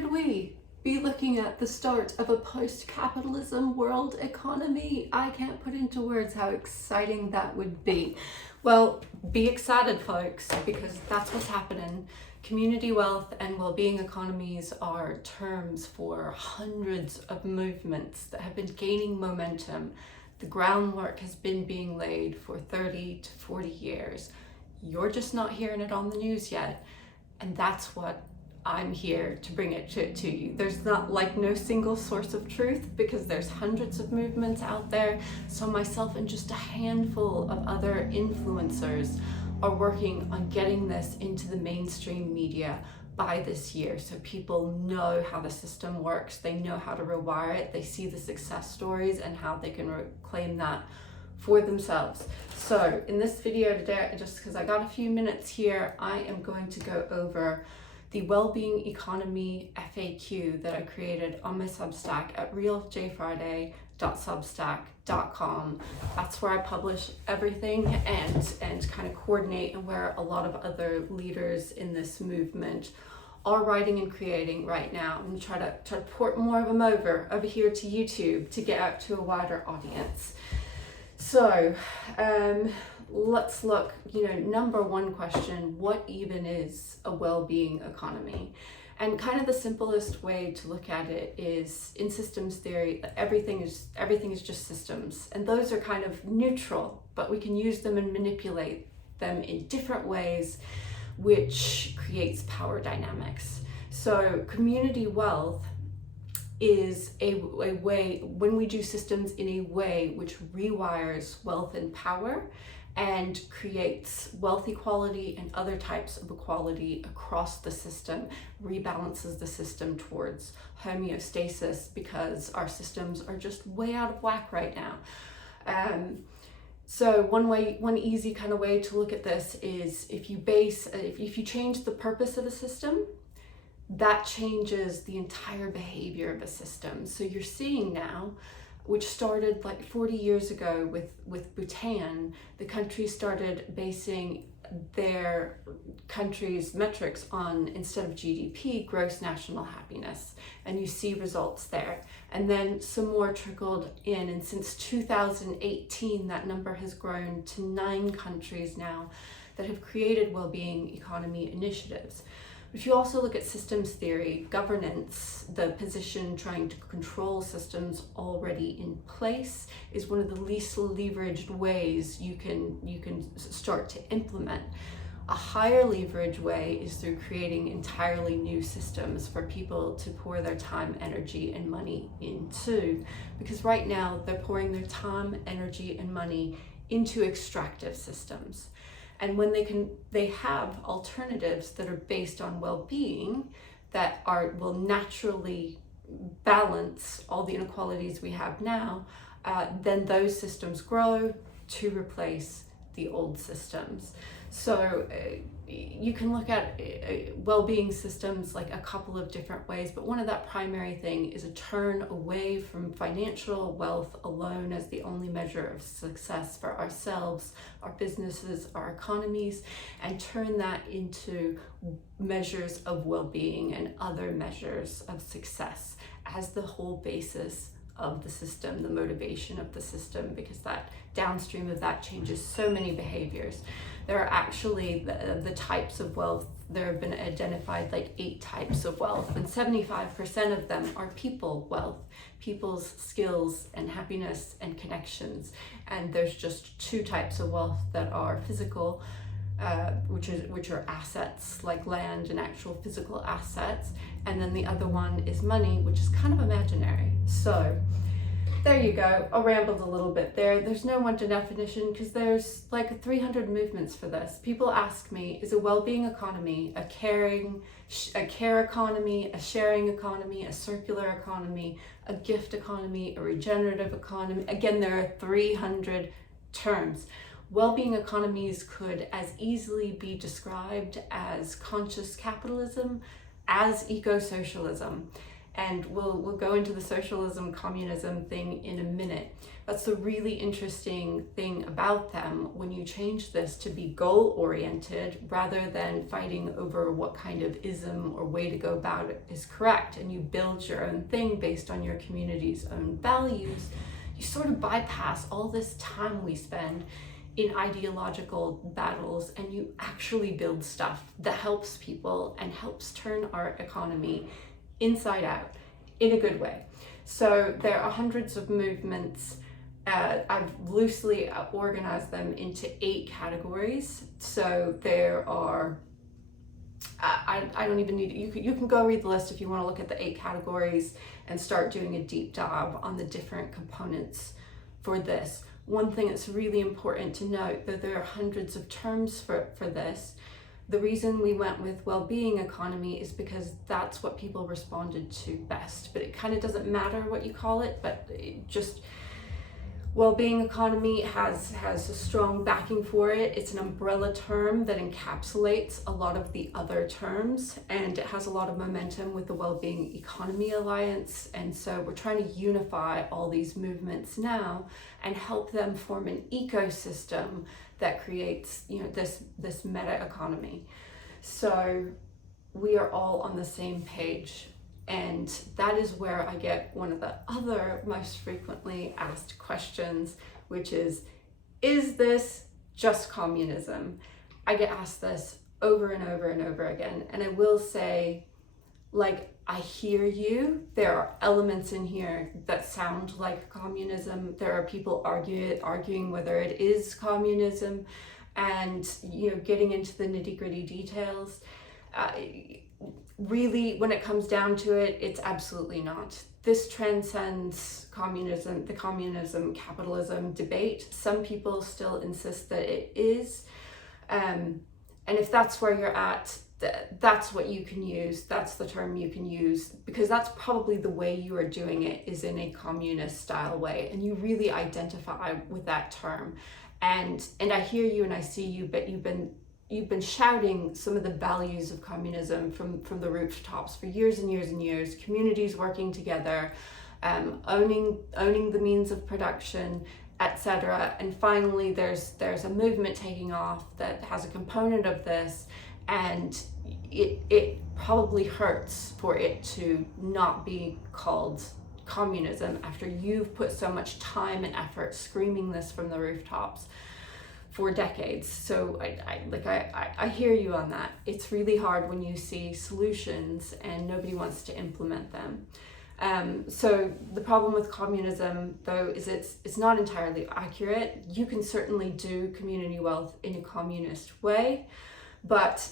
could we be looking at the start of a post-capitalism world economy? I can't put into words how exciting that would be. Well, be excited, folks, because that's what's happening. Community wealth and well-being economies are terms for hundreds of movements that have been gaining momentum. The groundwork has been being laid for 30 to 40 years. You're just not hearing it on the news yet. And that's what I'm here to bring it to you. There's not no single source of truth because there's hundreds of movements out there. So myself and just a handful of other influencers are working on getting this into the mainstream media by this year, so people know how the system works, they know how to rewire it, they see the success stories and how they can reclaim that for themselves. So in this video today, just because I got a few minutes here, I am going to go over the Wellbeing Economy FAQ that I created on my Substack at realjfriday.substack.com. That's where I publish everything and kind of coordinate, and where a lot of other leaders in this movement are writing and creating right now. I'm gonna try to port more of them over here to YouTube to get out to a wider audience. So let's look, number one question, what even is a well-being economy? And kind of the simplest way to look at it is, in systems theory, everything is just systems. And those are kind of neutral, but we can use them and manipulate them in different ways, which creates power dynamics. So community wealth is a way, when we do systems in a way which rewires wealth and power and creates wealth equality and other types of equality across the system, rebalances the system towards homeostasis, because our systems are just way out of whack right now. So one easy kind of way to look at this is if you change the purpose of a system, that changes the entire behavior of a system. So you're seeing now, which started 40 years ago with Bhutan, the country started basing their country's metrics on, instead of GDP, gross national happiness. And you see results there. And then some more trickled in, and since 2018, that number has grown to 9 countries now that have created well-being economy initiatives. If you also look at systems theory, governance, the position trying to control systems already in place, is one of the least leveraged ways you can start to implement. A higher leverage way is through creating entirely new systems for people to pour their time, energy, and money into. Because right now they're pouring their time, energy, and money into extractive systems. And when they have alternatives that are based on well-being that will naturally balance all the inequalities we have now, then those systems grow to replace the old systems. So you can look at well-being systems a couple of different ways, but one of that primary thing is a turn away from financial wealth alone as the only measure of success for ourselves, our businesses, our economies, and turn that into measures of well-being and other measures of success as the whole basis of the system, the motivation of the system, because that downstream of that changes so many behaviors. There are actually the types of wealth, there have been identified 8 types of wealth, and 75% of them are people wealth, people's skills and happiness and connections. And there's just 2 types of wealth that are physical, which are assets like land and actual physical assets, and then the other one is money, which is kind of imaginary. So there you go. I rambled a little bit there. There's no one definition because there's 300 movements for this. People ask me, is a well-being economy a care economy, a sharing economy, a circular economy, a gift economy, a regenerative economy? Again, there are 300 terms. Well-being economies could as easily be described as conscious capitalism as eco-socialism. And we'll go into the socialism, communism thing in a minute. That's the really interesting thing about them when you change this to be goal-oriented rather than fighting over what kind of ism or way to go about it is correct, and you build your own thing based on your community's own values. You sort of bypass all this time we spend in ideological battles, and you actually build stuff that helps people and helps turn our economy inside out in a good way. So there are hundreds of movements. I've loosely organized them into 8 categories. So there are, I don't even need, you can go read the list if you want to look at the 8 categories and start doing a deep dive on the different components for this. One thing that's really important to note, that there are hundreds of terms for this. The reason we went with well-being economy is because that's what people responded to best. But it kind of doesn't matter what you call it, but it just, well-being economy has a strong backing for it. It's an umbrella term that encapsulates a lot of the other terms, and it has a lot of momentum with the Wellbeing Economy Alliance. And so we're trying to unify all these movements now and help them form an ecosystem that creates, this meta economy. So we are all on the same page. And that is where I get one of the other most frequently asked questions, which is this just communism? I get asked this over and over and over again. And I will say, I hear you. There are elements in here that sound like communism. There are people arguing whether it is communism, and getting into the nitty-gritty details. Really, when it comes down to it, it's absolutely not. This transcends communism, the communism capitalism debate. Some people still insist that it is, and if that's where you're at, that's what you can use. That's the term you can use, because that's probably the way you are doing it, is in a communist style way, and you really identify with that term. And I hear you and I see you, but you've been shouting some of the values of communism from the rooftops for years and years and years. Communities working together, owning the means of production, etc. And finally, there's a movement taking off that has a component of this, and it probably hurts for it to not be called communism after you've put so much time and effort screaming this from the rooftops for decades. So I hear you on that. It's really hard when you see solutions and nobody wants to implement them. So the problem with communism, though, is it's not entirely accurate. You can certainly do community wealth in a communist way, but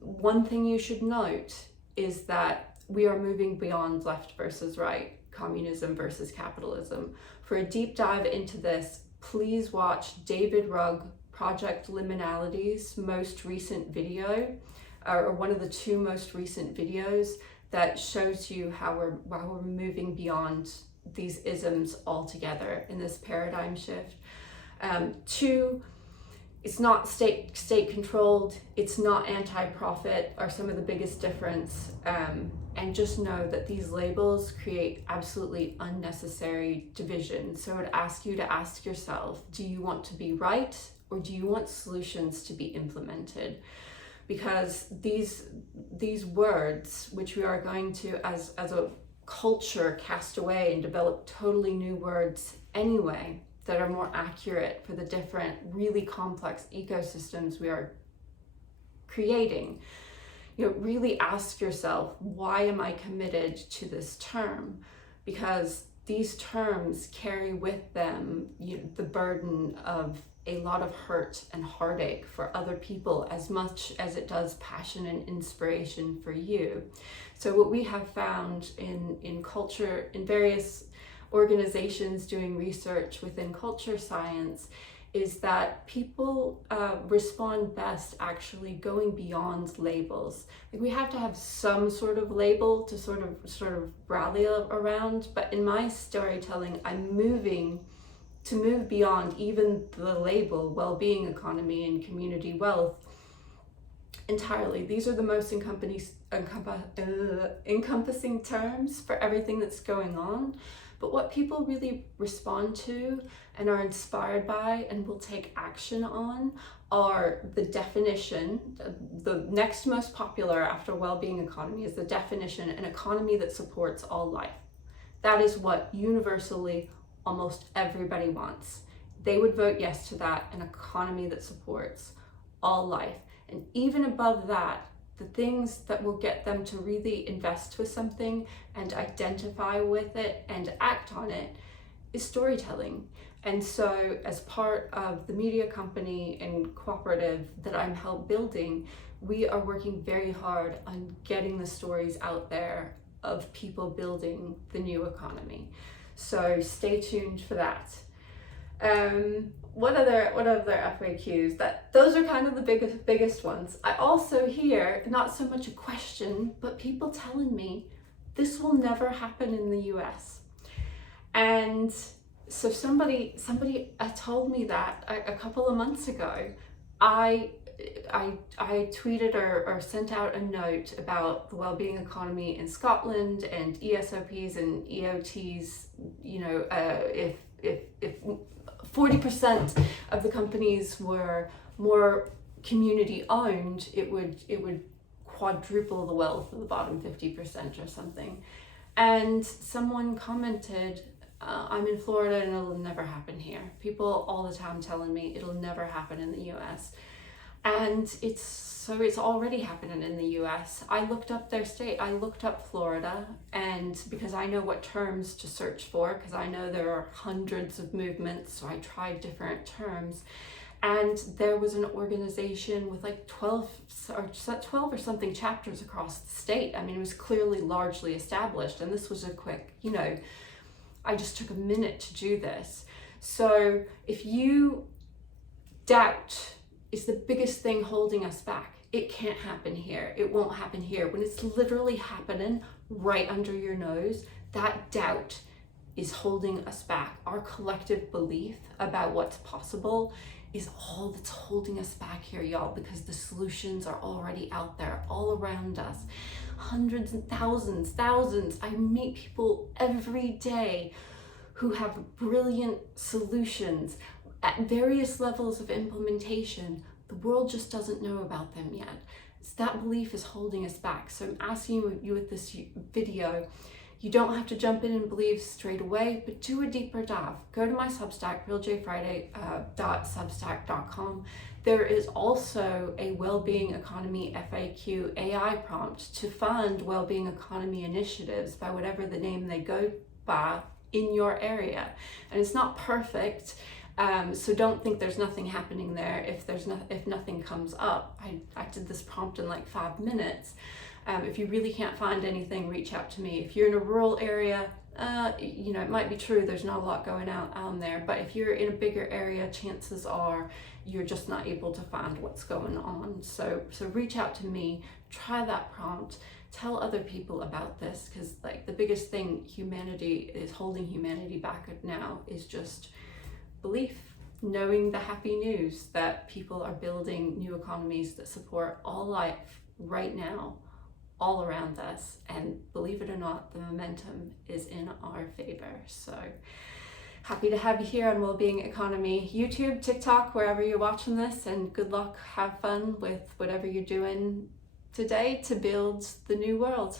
one thing you should note is that we are moving beyond left versus right, communism versus capitalism. For a deep dive into this, please watch David Rugg, Project Liminality's most recent video, or one of the 2 most recent videos that shows you how we're moving beyond these isms altogether in this paradigm shift. 2, it's not state controlled, it's not anti-profit, are some of the biggest difference. And just know that these labels create absolutely unnecessary division. So I would ask you to ask yourself, do you want to be right, or do you want solutions to be implemented? Because these words, which we are going to, as a culture, cast away and develop totally new words anyway, that are more accurate for the different, really complex ecosystems we are creating. Really ask yourself, why am I committed to this term? Because these terms carry with them the burden of a lot of hurt and heartache for other people, as much as it does passion and inspiration for you. So what we have found in culture, in various organizations doing research within culture science, is that people respond best actually going beyond labels. We have to have some sort of label to sort of rally around, but in my storytelling, I'm moving to move beyond even the label well-being economy and community wealth entirely. These are the most encompassing terms for everything that's going on. But what people really respond to and are inspired by and will take action on are the definition. The next most popular after well-being economy is the definition: an economy that supports all life. That is what universally almost everybody wants. They would vote yes to that, an economy that supports all life. And even above that, the things that will get them to really invest with something and identify with it and act on it is storytelling. And so as part of the media company and cooperative that I'm help building, we are working very hard on getting the stories out there of people building the new economy. So stay tuned for that. What other FAQs? Those are kind of the biggest ones. I also hear not so much a question, but people telling me this will never happen in the US. And so somebody told me that a couple of months ago. I tweeted or sent out a note about the wellbeing economy in Scotland and ESOPs and EOTs. You know, if 40% of the companies were more community owned, it would quadruple the wealth of the bottom 50% or something. And someone commented, I'm in Florida and it'll never happen here. People all the time telling me it'll never happen in the US. And it's already happening in the US. I looked up their state. I looked up Florida, and because I know what terms to search for, because I know there are hundreds of movements, so I tried different terms. And there was an organization with like 12 or something chapters across the state. I mean, it was clearly largely established, and this was a quick, I just took a minute to do this. So if you doubt is the biggest thing holding us back, it can't happen here, it won't happen here, when it's literally happening right under your nose, that doubt is holding us back. Our collective belief about what's possible is all that's holding us back here, y'all, because the solutions are already out there all around us. Hundreds and thousands. I meet people every day who have brilliant solutions at various levels of implementation. The world just doesn't know about them yet. So that belief is holding us back. So I'm asking you with this video, you don't have to jump in and believe straight away, but do a deeper dive. Go to my Substack, realjfriday.substack.com. There is also a Wellbeing Economy FAQ AI prompt to fund Wellbeing Economy initiatives by whatever the name they go by in your area. And it's not perfect, so don't think there's nothing happening there if nothing comes up. I did this prompt in like 5 minutes. If you really can't find anything, reach out to me. If you're in a rural area, it might be true there's not a lot going on there, but if you're in a bigger area, chances are you're just not able to find what's going on. So reach out to me, try that prompt, tell other people about this, because like the biggest thing humanity is holding humanity back now is just belief, knowing the happy news that people are building new economies that support all life right now, all around us, and believe it or not, the momentum is in our favor. So happy to have you here on Wellbeing Economy, YouTube, TikTok, wherever you're watching this, and good luck, have fun with whatever you're doing today to build the new world.